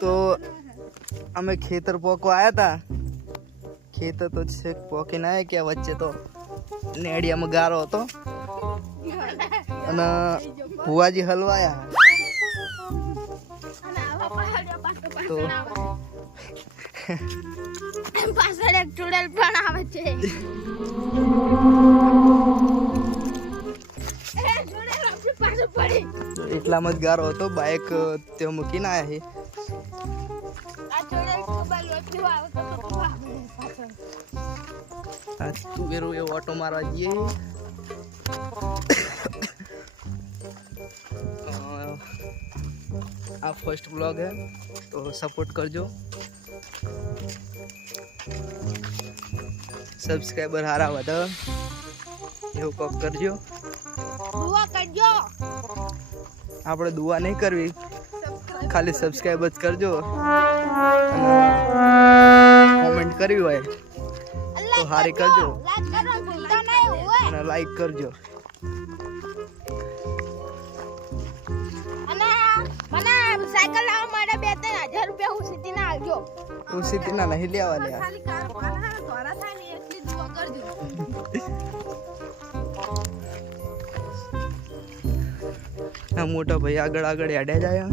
તો અમે ખેતર પોકો આયા હતા. ખેતર તો છે પોકીને આવ્યા કે વચ્ચે તો નેડિયામાં ગારો હતો અને ભુવાજી હલવાયા. તો પાછળ એક ચૂડેલ પણ આવે છે. એટલામાં જ ગારો હતો. બાઇક ત્યાં મૂકીને આવ્યા છે. આ તુવેરું એ ઓટો મારવા જઈએ. આ ફર્સ્ટ બ્લોગ હે તો સપોર્ટ કરજો. સબસ્ક્રાઈબર હારા વધે એવું કોક કરજો. દુઆ કરજો. આપણે દુઆ નહીં કરવી, ખાલી સબસ્ક્રાઈબ જ કરજો. કોમેન્ટ કરવી હોય તો હારી કરજો અને લાઈક કરજો. અને મને સાયકલ લાવવા માટે 2-3 હજાર રૂપિયા હું સીધી ના આવજો. હું સીધી ના નહીં લેવા લે. ખાલી કાર પાના ધોરા થાય ને એટલી દુઆ કરજો. મોટા ભાઈ આગળ આગળ હેડ્યા જાય.